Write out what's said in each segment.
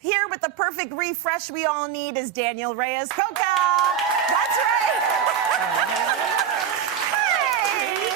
Here with the perfect refresh we all need is Daniel Reyes Cocka. That's right. Hey.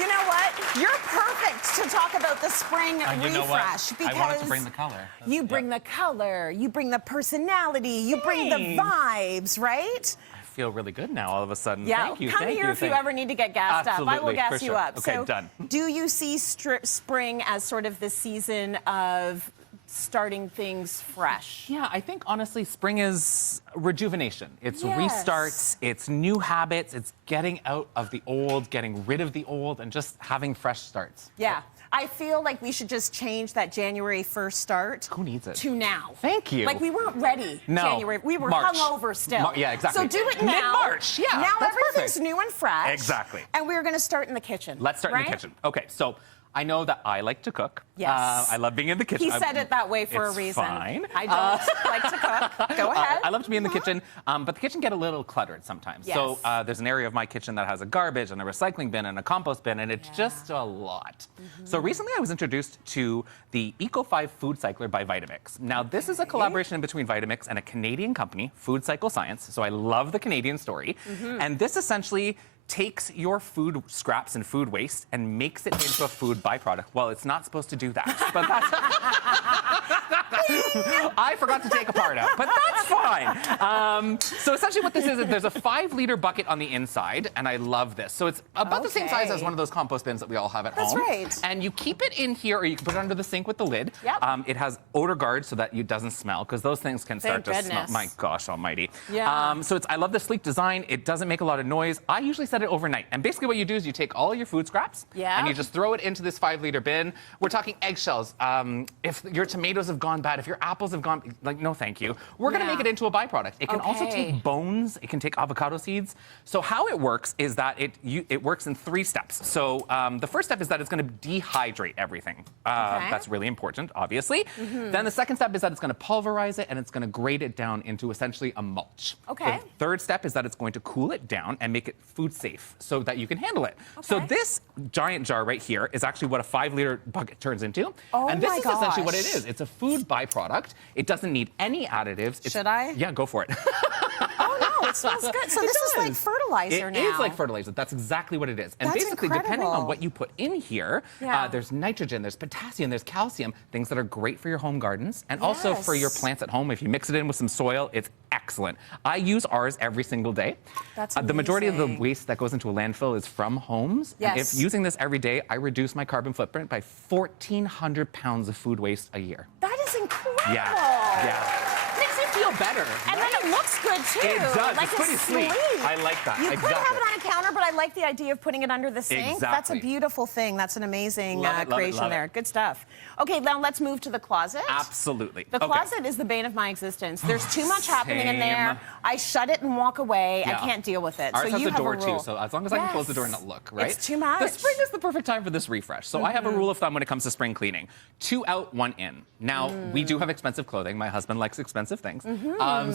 You know what? You're perfect to talk about the spring refresh because I wanted to bring the color. You bring the color, you bring the personality, you bring the vibes, right? I feel really good now all of a sudden. Yeah, Thank you. come here if you ever need to get gassed up. I will gas you up. Okay, so, done. do you see spring as sort of the season of starting things fresh? Yeah, I think honestly, spring is rejuvenation. It's restarts, it's new habits, it's getting out of the old, getting rid of the old, and just having fresh starts. Yeah. I feel like we should just change that January 1st start. Who needs it? To now. Thank you. Like we weren't ready. No. January. We were March. hungover still. Yeah, exactly. So do it now. Mid-March, yeah. Now that's everything's perfect. new and fresh. Exactly. And we're going to start in the kitchen. Let's start in the kitchen. Okay, so I know that I like to cook. Yes. I love being in the kitchen. He said it that way for a reason. Fine. I don't like to cook. Go ahead. I love to be in the kitchen, but the kitchen get a little cluttered sometimes. Yes. So there's an area of my kitchen that has a garbage and a recycling bin and a compost bin, and it's just a lot. So recently I was introduced to the Eco5 Food Cycler by Vitamix. Now this is a collaboration between Vitamix and a Canadian company, Food Cycle Science. So I love the Canadian story. And this essentially takes your food scraps and food waste and makes it into a food byproduct. Well, it's not supposed to do that, but that's... I forgot to take a part out, but that's fine. So essentially what this is there's a 5-liter bucket on the inside, and I love this. So it's about the same size as one of those compost bins that we all have at home. That's right. And you keep it in here, or you can put it under the sink with the lid. Yep. It has odor guards so that it doesn't smell, because those things can start to smell. My gosh almighty. Yeah. So I love the sleek design. It doesn't make a lot of noise. I usually set it overnight. And basically what you do is you take all your food scraps and you just throw it into this 5-liter bin. We're talking eggshells. If your tomatoes have gone bad, if your apples have gone, like, no thank you. We're gonna make it into a byproduct. It can also take bones. It can take avocado seeds. So how it works is that it works in 3 steps. So the first step is that it's gonna dehydrate everything. That's really important, obviously. Then the second step is that it's gonna pulverize it and it's gonna grate it down into essentially a mulch. The third step is that it's going to cool it down and make it food safe so that you can handle it. So this giant jar right here is actually what a 5-liter bucket turns into. And this is essentially what it is. It's a food byproduct. It doesn't need any additives. Should I? Yeah, go for it. Oh no, it smells good. So this is like fertilizer now. It is like fertilizer. That's exactly what it is. And basically, depending on what you put in here, there's nitrogen, there's potassium, there's calcium, things that are great for your home gardens and also for your plants at home. If you mix it in with some soil, it's excellent. I use ours every single day. That's the majority of the waste that goes into a landfill is from homes. And if using this every day, I reduce my carbon footprint by 1,400 pounds of food waste a year. That is incredible. Yeah. Makes you feel better. And then it looks good too. It does. Like it's pretty sleek. I like that. You could have it on a counter, but I like the idea of putting it under the sink. That's a beautiful thing. That's an amazing creation there. Good stuff. Okay, now let's move to the closet. Absolutely. The closet is the bane of my existence. There's too much happening in there. I shut it and walk away. I can't deal with it. Ours so has you a have door a rule. too, so as long as I can close the door and not look, right? It's too much. The spring is the perfect time for this refresh. So I have a rule of thumb when it comes to spring cleaning. 2 out, 1 in. Now, we do have expensive clothing. My husband likes expensive things.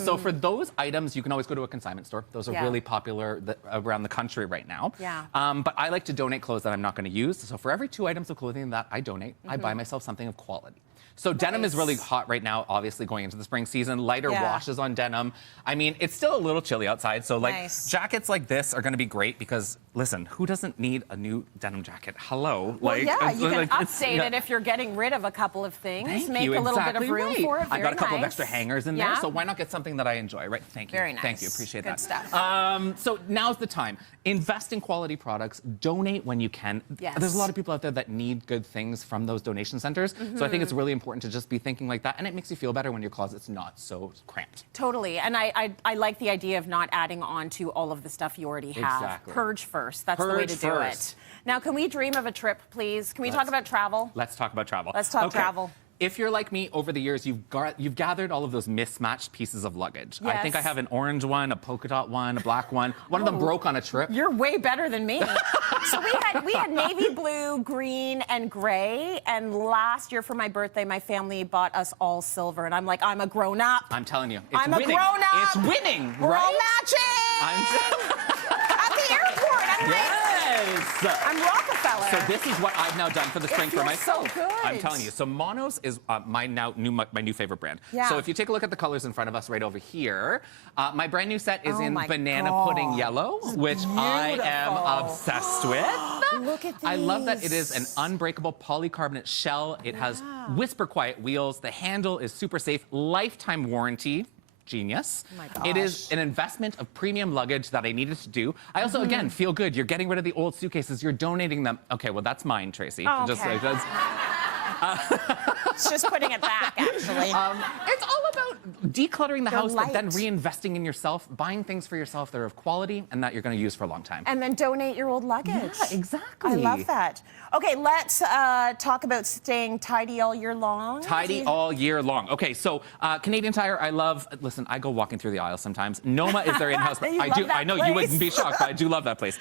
So for those items, you can always go to a consignment store. Those are really popular around the country right now. But I like to donate clothes that I'm not going to use. So for every 2 items of clothing that I donate, I buy myself something of quality. So denim is really hot right now, obviously going into the spring season. Lighter washes on denim. I mean, it's still a little chilly outside, so like jackets like this are gonna be great because, listen, who doesn't need a new denim jacket? Hello. Well, you can update it if you're getting rid of a couple of things. Make a little bit of room for it. I've got a couple of extra hangers in there, so why not get something that I enjoy, right? Thank you. Very nice. Thank you, appreciate that. Good stuff. So now's the time. Invest in quality products, donate when you can. There's a lot of people out there that need good things from those donation centers, so I think it's really important to just be thinking like that, and it makes you feel better when your closet's not so cramped. Totally, and I like the idea of not adding on to all of the stuff you already have. Exactly. Purge first, that's the way to do it. Now, can we dream of a trip, please? Can we talk about travel? Let's talk about travel. Let's talk travel. If you're like me, over the years, you've gathered all of those mismatched pieces of luggage. I think I have an orange one, a polka dot one, a black one. One of them broke on a trip. You're way better than me. So we had navy blue, green, and gray. And last year for my birthday, my family bought us all silver. And I'm like, I'm a grown up. I'm telling you, I'm a grown up. It's winning, We're right? all matching. At the airport. I'm like, is. I'm Rockefeller. So this is what I've now done for the spring for myself. So good. I'm telling you. So Monos is my new favorite brand. Yeah. So if you take a look at the colors in front of us right over here, my brand new set is in banana pudding yellow, which I am obsessed with. Look at these. I love that it is an unbreakable polycarbonate shell. It has whisper quiet wheels. The handle is super safe, lifetime warranty. Genius. Oh my gosh. It is an investment of premium luggage that I needed to do. I also, again, feel good. You're getting rid of the old suitcases. You're donating them. Okay, well, that's mine, Tracy. Oh, okay. It's just putting it back, actually. It's all about decluttering the house, but then light. reinvesting in yourself, buying things for yourself that are of quality and that you're going to use for a long time. And then donate your old luggage. Yeah, exactly. I love that. Okay, let's talk about staying tidy all year long. Tidy all year long. Okay, so Canadian Tire, I love. Listen, I go walking through the aisles sometimes. Noma is their in-house brand. I know you wouldn't be shocked, but I do love that place.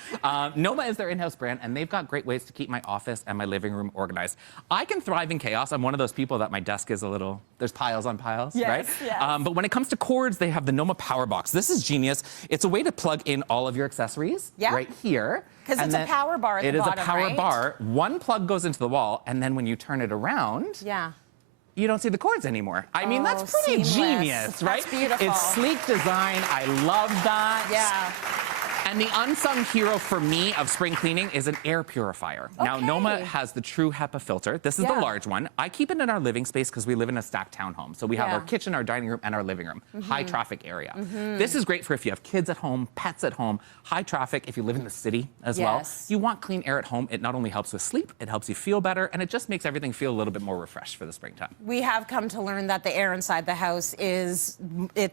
Noma is their in-house brand, and they've got great ways to keep my office and my living room organized. I can thrive in chaos. I'm one of those people that my desk is a little. There's piles on piles, right? Yes. But when it comes to cords, they have the Noma Power Box. This is genius. It's a way to plug in all of your accessories right here. Because it's a power bar at the bottom, It is a power bar. One plug goes into the wall, and then when you turn it around, you don't see the cords anymore. I mean, that's pretty genius, right? That's beautiful. It's sleek design. I love that. Yeah. And the unsung hero for me of spring cleaning is an air purifier. Now, Noma has the true HEPA filter. This is the large one. I keep it in our living space because we live in a stacked townhome. So we have our kitchen, our dining room, and our living room. High traffic area. This is great for if you have kids at home, pets at home, high traffic, if you live in the city as well. You want clean air at home. It not only helps with sleep, it helps you feel better, and it just makes everything feel a little bit more refreshed for the springtime. We have come to learn that the air inside the house it's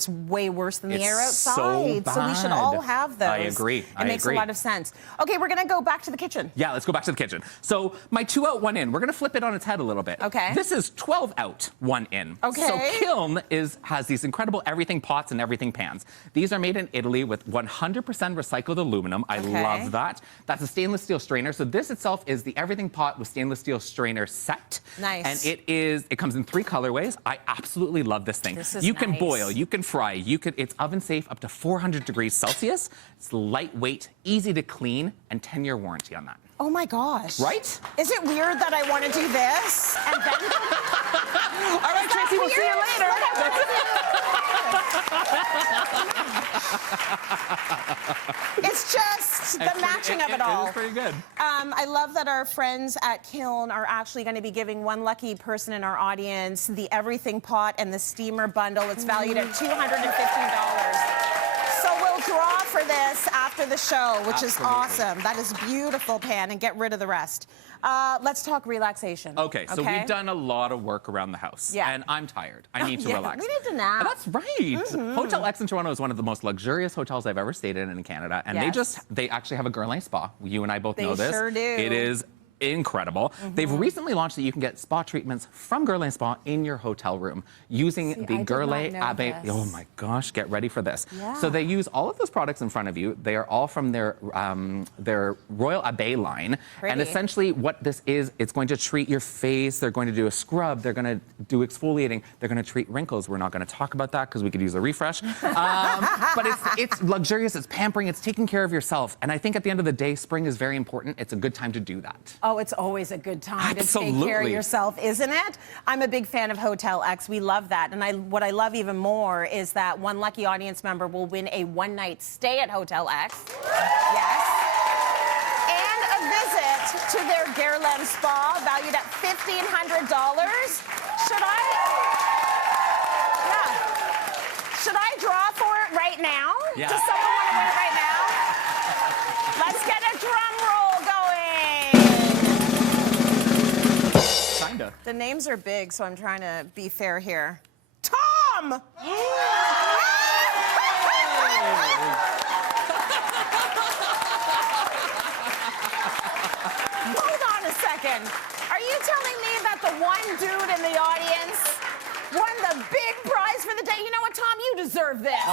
way worse than the air outside. So bad. So we should all have those. I agree. It makes a lot of sense. Okay, we're gonna go back to the kitchen. Yeah, let's go back to the kitchen. So my 2 out, 1 in. We're gonna flip it on its head a little bit. Okay. This is 12 out, 1 in. Okay. So Kiln has these incredible everything pots and everything pans. These are made in Italy with 100% recycled aluminum. I love that. That's a stainless steel strainer. So this itself is the everything pot with stainless steel strainer set. Nice. And it comes in 3 colorways. I absolutely love this thing. This is you can boil, you can fry, it's oven safe up to 400 degrees Celsius. It's lightweight, easy to clean, and 10-year warranty on that. Oh my gosh. Right? Is it weird that I want to do this and then All right, Tracy, we'll see you later. It's just the matching of it all. It is pretty good. I love that our friends at Kiln are actually going to be giving one lucky person in our audience the everything pot and the steamer bundle. It's valued at $215. So we'll draw for this after the show, which is awesome. That is beautiful, Pan, and get rid of the rest. Let's talk relaxation. Okay, so we've done a lot of work around the house, and I'm tired. I need to relax. We need to nap. That's right. Hotel X in Toronto is one of the most luxurious hotels I've ever stayed in Canada, and they actually have a Guerlain spa. You and I both know this. They sure do. It is incredible. They've recently launched that you can get spa treatments from Guerlain Spa in your hotel room using the Guerlain Abbé. Oh my gosh, get ready for this. So they use all of those products in front of you. They are all from their Royal Abbé line. And essentially what this is, it's going to treat your face. They're going to do a scrub. They're going to do exfoliating. They're going to treat wrinkles. We're not going to talk about that because we could use a refresh. But it's luxurious, it's pampering, it's taking care of yourself. And I think at the end of the day, spring is very important. It's a good time to do that. Oh, it's always a good time to take care of yourself, isn't it? I'm a big fan of Hotel X. We love that. And what I love even more is that one lucky audience member will win a one-night stay at Hotel X. Yes. And a visit to their Guerlain Spa valued at $1,500. Should I draw for it right now? Yeah. Does someone want to win it right now? Let's get a drum roll going. Kinda. The names are big, so I'm trying to be fair here. Tom! Hold on a second. Are you telling me that the one dude in the audience won the big prize for the day? You know what, Tom? You deserve this.